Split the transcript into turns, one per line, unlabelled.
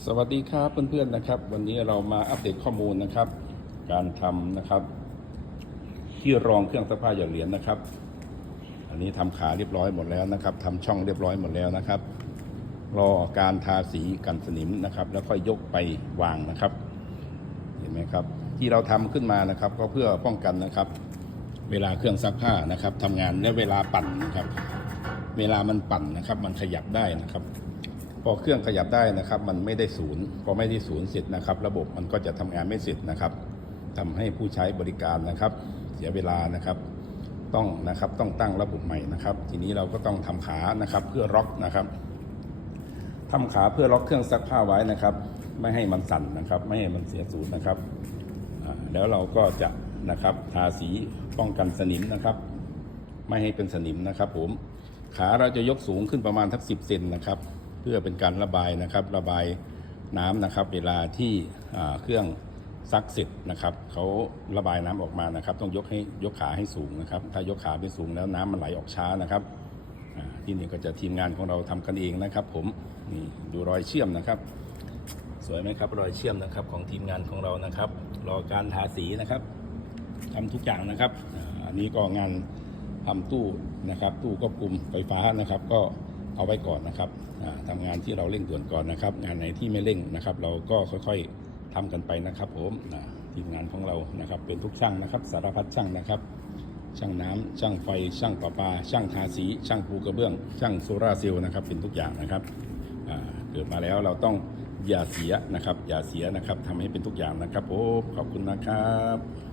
สวัสดีครับเพื่อนๆนะครับ วันนี้เรามาอัปเดตข้อมูลนะครับ การทำนะครับที่รองเครื่องซักผ้าหยอดเหรียญนะครับ อันนี้ทำขาเรียบร้อยหมดแล้วนะครับทำช่องเรียบร้อยหมดแล้วนะครับ รอการทาสีกันสนิมนะครับ แล้วค่อยยกไปวางนะครับ เห็นไหมครับ ที่เราทำขึ้นมานะครับ ก็เพื่อป้องกันนะครับ เวลาเครื่องซักผ้านะครับทำงานและเวลาปั่นนะครับ เวลามันปั่นนะครับ มันขยับได้นะครับ พอเครื่องขยับได้นะครับ มันไม่ได้ศูนย์พอไม่ได้ศูนย์เสร็จนะครับ ระบบมันก็จะทำงานไม่เสร็จนะครับทำให้ผู้ใช้บริการนะครับ เสียเวลานะครับ ต้องนะครับต้องตั้งระบบใหม่นะครับ ทีนี้เราก็ต้องทำขานะครับเพื่อล็อกนะครับทำขาเพื่อล็อกเครื่องซักผ้าไว้นะครับ ไม่ให้มันสั่นนะครับ ไม่ให้มันเสียศูนย์นะครับแล้วเราก็จะนะครับทาสีป้องกันสนิมนะครับ ไม่ให้เป็นสนิมนะครับ ผมขาเราจะยกสูงขึ้นประมาณทักสิบเซนนะครับ เพื่อเป็นการระบายนะครับระบายน้ำนะครับ เวลาที่เครื่องซักเสร็จนะครับเขาระบายน้ำออกมานะครับ ต้องยกให้ยกขาให้สูงนะครับ ถ้ายกขาไปสูงแล้วน้ำมันไหลออกช้านะครับที่นี่ก็จะทีมงานของเราทำกันเองนะครับ ผมนี่ดูรอยเชื่อมนะครับ สวยไหมครับรอยเชื่อมนะครับของทีมงานของเรานะครับ รอการทาสีนะครับทำทุกอย่างนะครับอันนี้ก็งานทำตู้นะครับ ตู้ควบคุมไฟฟ้านะครับ ก็ เอาไว้ก่อนนะครับอ่าทำงานที่เราเร่งด่วนก่อนนะครับ งานไหนที่ไม่เร่งนะครับ เราก็ค่อยๆทำกันไปนะครับ ผมทีมงานของเรานะครับ เป็นทุกช่างนะครับ สารพัดช่างนะครับ ช่างน้ำช่างไฟ ช่างประปา ช่างทาสี ช่างปูกระเบื้อง ช่างโซลาร์เซลล์นะครับ เป็นทุกอย่างนะครับเกิดมาแล้วเราต้องอย่าเสียนะครับ อย่าเสียนะครับทำให้เป็นทุกอย่างนะครับผมขอบคุณนะครับ